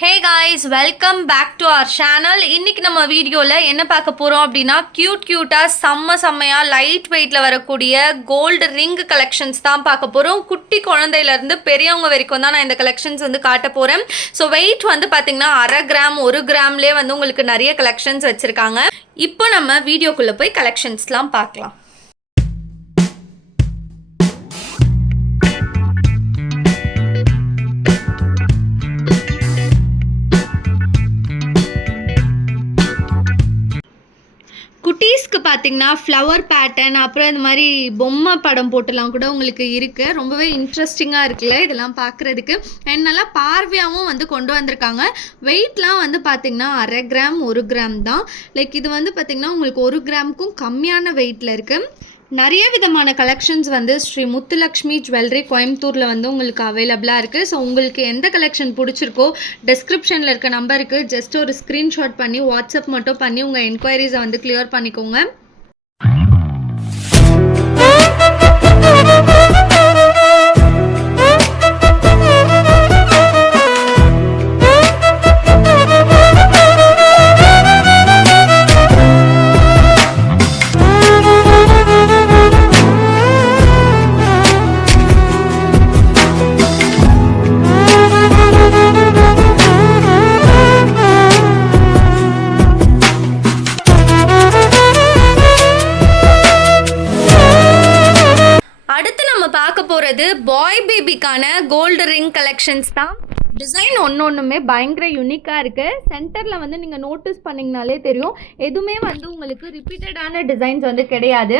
Hey guys, welcome back to our channel. இன்னைக்கு நம்ம வீடியோல என்ன பார்க்க போறோம் அப்படினா கியூட்டா செம்மையா லைட் வெயிட்ல வரக்கூடிய கோல்ட் ரிங் கலெக்ஷன்ஸ் தான் பார்க்க போறோம். குட்டி குழந்தையில இருந்து பெரியவங்க வரைக்கும் தான் நான் இந்த கலெக்ஷன்ஸ் வந்து காட்ட போறேன். சோ வெயிட் வந்து பாத்தீங்கன்னா 1/2 கிராம் 1 கிராம்லயே வந்து உங்களுக்கு நிறைய கலெக்ஷன்ஸ் வச்சிருக்காங்க. இப்போ நம்ம வீடியோக்குள்ள போய் கலெக்ஷன்ஸ்லாம் பார்க்கலாம். குட்டீஸ்க்கு பார்த்தீங்கன்னா ஃப்ளவர் பேட்டர்ன் அப்புறம் இந்த மாதிரி பொம்மை படம் போட்டுலாம் கூட உங்களுக்கு இருக்குது. ரொம்பவே இன்ட்ரெஸ்டிங்காக இருக்குல்ல இதெல்லாம் பார்க்குறதுக்கு. அண்ட் நல்லா பார்வையாகவும் வந்து கொண்டு வந்திருக்காங்க. வெயிட்லாம் வந்து பார்த்திங்கன்னா 1/2 கிராம் 1 கிராம் தான். லைக் இது வந்து பார்த்திங்கன்னா உங்களுக்கு 1 கிராமுக்கும் கம்மியான வெயிட்டில் இருக்குது. நிறைய விதமான கலெக்ஷன்ஸ் வந்து ஸ்ரீ முத்துலக்ஷ்மி ஜுவல்லரி கோயம்புத்தூரில் வந்து உங்களுக்கு அவைலபிளாக இருக்குது. ஸோ உங்களுக்கு எந்த கலெக்ஷன் பிடிச்சிருக்கோ டிஸ்கிரிப்ஷனில் இருக்க நம்பருக்கு ஜஸ்ட் ஒரு ஸ்க்ரீன்ஷாட் பண்ணி வாட்ஸ்அப் மட்டும் பண்ணி உங்கள் என்கொயரிஸை வந்து கிளியர் பண்ணிக்கோங்க. பாய் பேபிக்கான கோல்டு ரிங் கலெக்ஷன்ஸ் தான். டிசைன் ஒன்றுமே பயங்கர யூனிக்காக இருக்குது. சென்டரில் வந்து நீங்கள் நோட்டீஸ் பண்ணிங்கனாலே தெரியும், எதுவுமே வந்து உங்களுக்கு ரிப்பீட்டடான டிசைன்ஸ் வந்து கிடையாது.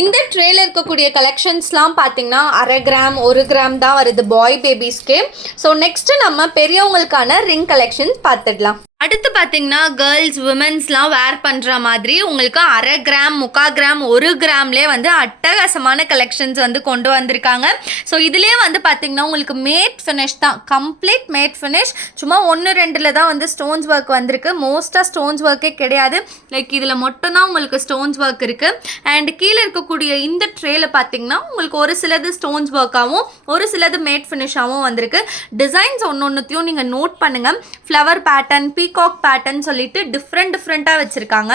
இந்த ட்ரேல இருக்கக்கூடிய கலெக்ஷன்ஸ்லாம் பார்த்தீங்கன்னா 1/2 கிராம் 1 கிராம் தான் வருது பாய் பேபிஸ்க்கு. ஸோ நெக்ஸ்ட்டு நம்ம பெரியவங்களுக்கான ரிங் கலெக்ஷன்ஸ் பார்த்துடலாம். அடுத்து பார்த்தீங்கன்னா கேர்ள்ஸ் விமென்ஸ்லாம் வேர் பண்ணுற மாதிரி உங்களுக்கு 1/2 கிராம் 3/4 கிராம் 1 கிராம்லேயே வந்து அட்டகாசமான கலெக்ஷன்ஸ் வந்து கொண்டு வந்திருக்காங்க. ஸோ இதுலேயே வந்து பார்த்தீங்கன்னா உங்களுக்கு மேட் ஃபினிஷ் தான், கம்ப்ளீட் மேட் ஃபினிஷ். சும்மா 1-2 தான் வந்து ஸ்டோன்ஸ் ஒர்க் வந்திருக்கு. மோஸ்ட்டாக ஸ்டோன்ஸ் ஒர்க்கே கிடையாது. லைக் இதில் மட்டும்தான் உங்களுக்கு ஸ்டோன்ஸ் ஒர்க் இருக்குது. அண்ட் கீழே இருக்கக்கூடிய இந்த ட்ரேல பார்த்தீங்கன்னா உங்களுக்கு ஒரு சிலது ஸ்டோன்ஸ் ஒர்க்காகவும் ஒரு சிலது மேட் ஃபினிஷாகவும் வந்திருக்கு. டிசைன்ஸ் ஒன்றுத்தையும் நீங்கள் நோட் பண்ணுங்கள். ஃப்ளவர் பேட்டர்ன், பீகாக் பேட்டர்ன் சொல்லிட்டு டிஃப்ரெண்ட்டாக வச்சிருக்காங்க.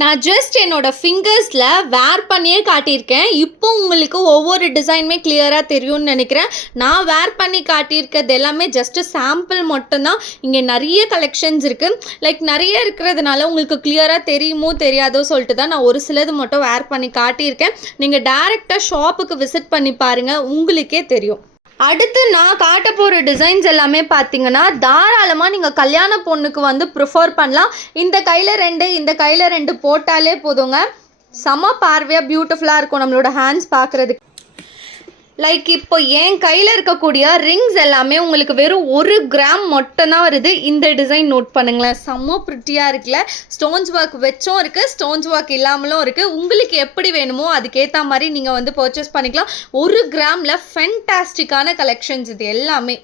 நான் ஜஸ்ட் என்னோட ஃபிங்கர்ஸில் வேர் பண்ணியே காட்டியிருக்கேன். இப்போ உங்களுக்கு ஒவ்வொரு டிசைனுமே கிளியராக தெரியும்னு நினைக்கிறேன். நான் வேர் பண்ணி காட்டியிருக்கிறது எல்லாமே ஜஸ்ட்டு சாம்பிள் மட்டும்தான். இங்கே நிறைய கலெக்ஷன்ஸ் இருக்குது. லைக் நிறைய இருக்கிறதுனால உங்களுக்கு கிளியராக தெரியுமோ தெரியாதோ சொல்லிட்டு தான் நான் ஒரு சிலது மட்டும் வேர் பண்ணி காட்டியிருக்கேன். நீங்கள் டேரெக்டாக ஷாப்புக்கு விசிட் பண்ணி பாருங்கள், உங்களுக்கே தெரியும். அடுத்து நான் காட்ட போகிற டிசைன்ஸ் எல்லாமே பார்த்தீங்கன்னா தாராளமாக நீங்கள் கல்யாண பொண்ணுக்கு வந்து ப்ரிஃபர் பண்ணலாம். இந்த கையில் 2 இந்த கையில் 2 போட்டாலே போதுங்க. செம பார்வையாக பியூட்டிஃபுல்லாக இருக்கும் நம்மளோட ஹேண்ட்ஸ் பார்க்குறதுக்கு. லைக் இப்போ என் கையில் இருக்கக்கூடிய ரிங்ஸ் எல்லாமே உங்களுக்கு வெறும் 1 கிராம் மட்டும்தான் வருது. இந்த டிசைன் நோட் பண்ணுங்களேன், செம்ம ப்ரிட்டியாக இருக்குல்ல. ஸ்டோன்ஸ் ஒர்க் வச்சும் இருக்குது, ஸ்டோன்ஸ் ஒர்க் இல்லாமலும் இருக்குது. உங்களுக்கு எப்படி வேணுமோ அதுக்கேற்ற மாதிரி நீங்கள் வந்து பர்ச்சேஸ் பண்ணிக்கலாம். 1 கிராமில் ஃபென்டாஸ்டிக்கான கலெக்ஷன்ஸ் இது எல்லாமே.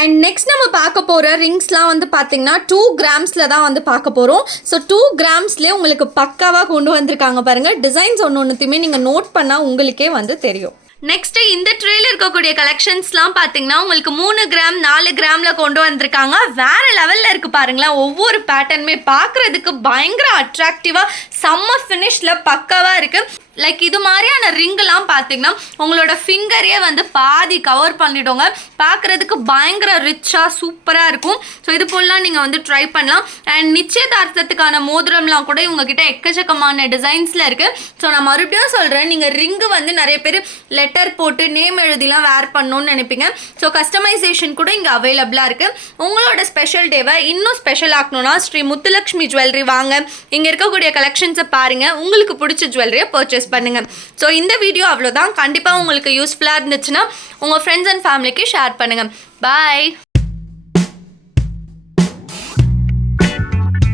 அண்ட் நெக்ஸ்ட் நம்ம பார்க்க போகிற ரிங்ஸ்லாம் வந்து பார்த்திங்கன்னா 2 கிராம்ஸில் தான் வந்து பார்க்க போகிறோம். ஸோ 2 கிராம்ஸ்லேயே உங்களுக்கு பக்காவாக கொண்டு வந்திருக்காங்க பாருங்கள். டிசைன்ஸ் ஒன்றுத்தையுமே நீங்கள் நோட் பண்ணால் உங்களுக்கே வந்து தெரியும். நெக்ஸ்ட்டு இந்த ட்ரேல இருக்கக்கூடிய கலெக்ஷன்ஸ்லாம் பார்த்தீங்கன்னா உங்களுக்கு 3 கிராம் 4 கிராமில் கொண்டு வந்திருக்காங்க. வேறு லெவலில் இருக்குது பாருங்களேன். ஒவ்வொரு பேட்டர்னுமே பார்க்குறதுக்கு பயங்கர அட்ராக்டிவாக செம்ம ஃபினிஷில் பக்காவாக இருக்குது. லைக் இது மாதிரியான ரிங்கெல்லாம் பார்த்தீங்கன்னா உங்களோட ஃபிங்கரையே வந்து பாதி கவர் பண்ணிவிடுங்க. பார்க்குறதுக்கு பயங்கர ரிச்சாக சூப்பராக இருக்கும். ஸோ இது போலலாம் நீங்கள் வந்து ட்ரை பண்ணலாம். அண்ட் நிச்சயதார்த்தத்துக்கான மோதிரம்லாம் கூட இவங்ககிட்ட எக்கச்சக்கமான டிசைன்ஸில் இருக்குது. ஸோ நான் மறுபடியும் சொல்கிறேன், நீங்கள் ரிங்கு வந்து நிறைய பேர் லெட்டர் போட்டு நேம் எழுதிலாம் வேர் பண்ணணும்னு நினைப்பீங்க. ஸோ கஸ்டமைசேஷன் கூட இங்கே அவைலபிளாக இருக்குது. உங்களோட ஸ்பெஷல் டேவை இன்னும் ஸ்பெஷல் ஆக்கணும்னா ஸ்ரீ முத்துலக்ஷ்மி ஜுவல்லரி வாங்க. இங்கே இருக்கக்கூடிய கலெக்ஷன்ஸை பாருங்கள், உங்களுக்கு பிடிச்ச ஜுவல்லரியை பர்ச்சேஸ் பண்ணுங்க. ஸோ இந்த வீடியோ அவ்வளோதான். கண்டிப்பாக உங்களுக்கு யூஸ்ஃபுல்லாக இருந்துச்சுன்னா உங்கள் ஃப்ரெண்ட்ஸ் அண்ட் ஃபேமிலிக்கு ஷேர் பண்ணுங்கள். பாய்.